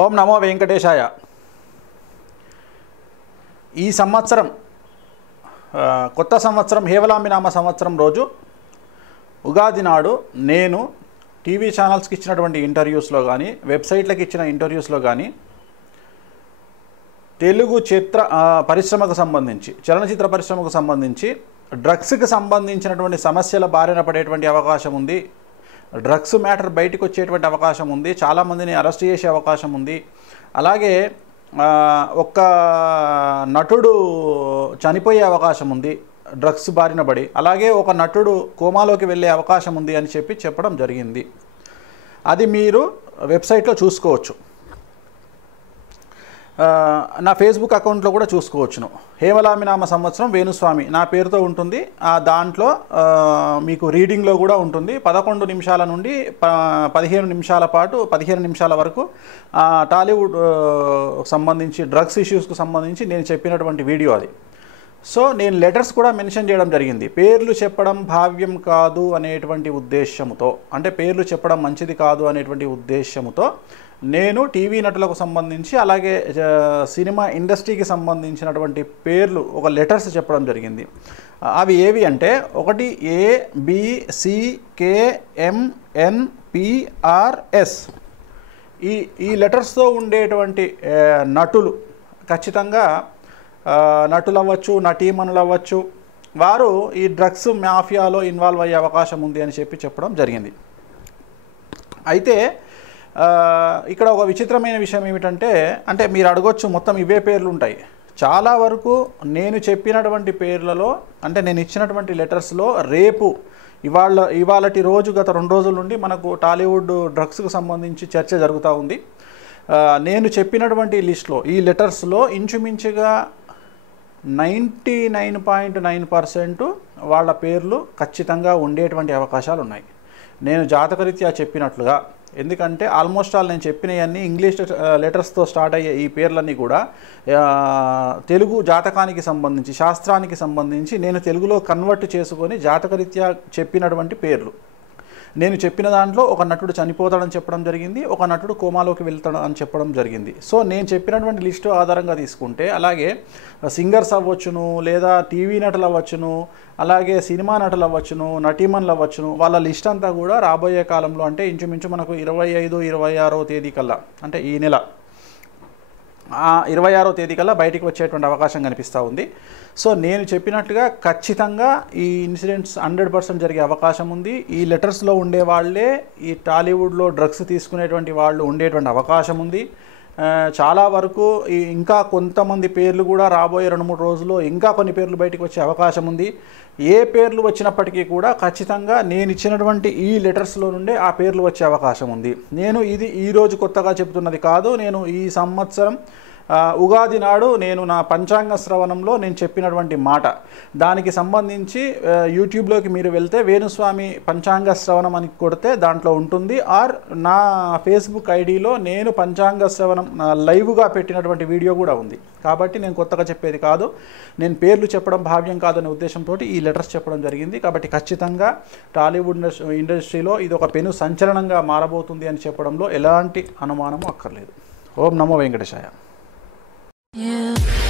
ఓం నమో వెంకటేశాయ. ఈ సంవత్సరం కొత్త సంవత్సరం హేవలాంబినామ సంవత్సరం రోజు ఉగాది నాడు నేను టీవీ ఛానల్స్కి ఇచ్చినటువంటి ఇంటర్వ్యూస్లో కానీ వెబ్సైట్లకు ఇచ్చిన ఇంటర్వ్యూస్లో కానీ తెలుగు పరిశ్రమకు సంబంధించి చలనచిత్ర పరిశ్రమకు సంబంధించి డ్రగ్స్కి సంబంధించినటువంటి సమస్యల బారిన పడేటువంటి అవకాశం ఉంది, డ్రగ్స్ మ్యాటర్ బయటకు వచ్చేటువంటి అవకాశం ఉంది, చాలామందిని అరెస్ట్ చేసే అవకాశం ఉంది, అలాగే ఒక్క నటుడు చనిపోయే అవకాశం ఉంది డ్రగ్స్ బారిన పడి, అలాగే ఒక నటుడు కోమాలోకి వెళ్ళే అవకాశం ఉంది అని చెప్పడం జరిగింది. అది మీరు వెబ్సైట్లో చూసుకోవచ్చు, నా ఫేస్బుక్ అకౌంట్లో కూడా చూసుకోవచ్చును. హేవలాంబినామ సంవత్సరం వేణుస్వామి నా పేరుతో ఉంటుంది. దాంట్లో మీకు రీడింగ్లో కూడా ఉంటుంది. 11 నిమిషాల నుండి 15 నిమిషాల పాటు 15 నిమిషాల వరకు టాలీవుడ్ సంబంధించి డ్రగ్స్ ఇష్యూస్కు సంబంధించి నేను చెప్పినటువంటి వీడియో అది. సో నేను లెటర్స్ కూడా మెన్షన్ చేయడం జరిగింది. పేర్లు చెప్పడం భావ్యం కాదు అనేటువంటి ఉద్దేశంతో, అంటే పేర్లు చెప్పడం మంచిది కాదు అనేటువంటి ఉద్దేశంతో నేను టీవీ నటులకు సంబంధించి అలాగే సినిమా ఇండస్ట్రీకి సంబంధించినటువంటి పేర్లు ఒక లెటర్స్ చెప్పడం జరిగింది. అవి ఏవి అంటే, ఒకటి ABCKMNPRS. ఈ లెటర్స్తో ఉండేటువంటి నటులు ఖచ్చితంగా నటులు అవ్వచ్చు, నటీమణులు అవ్వచ్చు, వారు ఈ డ్రగ్స్ మాఫియాలో ఇన్వాల్వ్ అయ్యే అవకాశం ఉంది అని చెప్పడం జరిగింది. అయితే ఇక్కడ ఒక విచిత్రమైన విషయం ఏమిటంటే, అంటే మీరు అడగొచ్చు మొత్తం ఇవే పేర్లు ఉంటాయి. చాలా వరకు నేను చెప్పినటువంటి పేర్లలో, అంటే నేను ఇచ్చినటువంటి లెటర్స్లో రేపు ఇవాళటి రోజు గత 2 రోజుల నుండి మనకు టాలీవుడ్ డ్రగ్స్కు సంబంధించి చర్చ జరుగుతూ ఉంది. నేను చెప్పినటువంటి లిస్ట్లో ఈ లెటర్స్లో ఇంచుమించుగా 99.9% వాళ్ళ పేర్లు ఖచ్చితంగా ఉండేటువంటి అవకాశాలు ఉన్నాయి. నేను జాతకరీత్యా చెప్పినట్లుగా, ఎందుకంటే ఆల్మోస్ట్ ఆల్ నేను చెప్పినవన్నీ ఇంగ్లీష్ లెటర్స్తో స్టార్ట్ అయ్యే ఈ పేర్లన్నీ కూడా తెలుగు జాతకానికి సంబంధించి, శాస్త్రానికి సంబంధించి నేను తెలుగులో కన్వర్ట్ చేసుకొని జాతకరీత్యా చెప్పినటువంటి పేర్లు. నేను చెప్పిన దాంట్లో ఒక నటుడు చనిపోతాడని చెప్పడం జరిగింది, ఒక నటుడు కోమాలోకి వెళ్తాడు అని చెప్పడం జరిగింది. సో నేను చెప్పినటువంటి లిస్టు ఆధారంగా తీసుకుంటే, అలాగే సింగర్స్ అవ్వచ్చును, లేదా టీవీ నటులు అవ్వచ్చును, అలాగే సినిమా నటులు అవ్వచ్చును, నటీమణులు అవ్వచ్చును, వాళ్ళ లిస్ట్ అంతా కూడా రాబోయే కాలంలో, అంటే ఇంచుమించు మనకు 25-26వ తేదీ కల్లా, అంటే ఈ నెల 26వ తేదీ కల్లా బయటికి వచ్చేటువంటి అవకాశం కనిపిస్తూ ఉంది. సో నేను చెప్పినట్టుగా ఖచ్చితంగా ఈ ఇన్సిడెంట్స్ 100% జరిగే అవకాశం ఉంది. ఈ లెటర్స్లో ఉండే వాళ్ళే ఈ టాలీవుడ్లో డ్రగ్స్ తీసుకునేటువంటి వాళ్ళు ఉండేటువంటి అవకాశం ఉంది. చాలా వరకు ఇంకా కొంతమంది పేర్లు కూడా రాబోయే 2-3 రోజుల్లో ఇంకా కొన్ని పేర్లు బయటకు వచ్చే అవకాశం ఉంది. ఏ పేర్లు వచ్చినప్పటికీ కూడా ఖచ్చితంగా నేను ఇచ్చినటువంటి ఈ లెటర్స్లో నుండే ఆ పేర్లు వచ్చే అవకాశం ఉంది. నేను ఇది ఈరోజు కొత్తగా చెబుతున్నది కాదు. నేను ఈ సంవత్సరం ఉగాది నాడు నేను నా పంచాంగ శ్రవణంలో నేను చెప్పినటువంటి మాట, దానికి సంబంధించి యూట్యూబ్లోకి మీరు వెళ్తే వేణుస్వామి పంచాంగ శ్రవణం అని కొడితే దాంట్లో ఉంటుంది. ఆర్ నా ఫేస్బుక్ ఐడిలో నేను పంచాంగ శ్రవణం లైవ్గా పెట్టినటువంటి వీడియో కూడా ఉంది. కాబట్టి నేను కొత్తగా చెప్పేది కాదు, నేను పేర్లు చెప్పడం భావ్యం కాదనే ఉద్దేశంతో ఈ లెటర్స్ చెప్పడం జరిగింది. కాబట్టి ఖచ్చితంగా టాలీవుడ్ ఇండస్ట్రీలో ఇది ఒక పెను సంచలనంగా మారబోతుంది అని చెప్పడంలో ఎలాంటి అనుమానము అక్కర్లేదు. ఓం నమో వెంకటేశాయ. Yeah.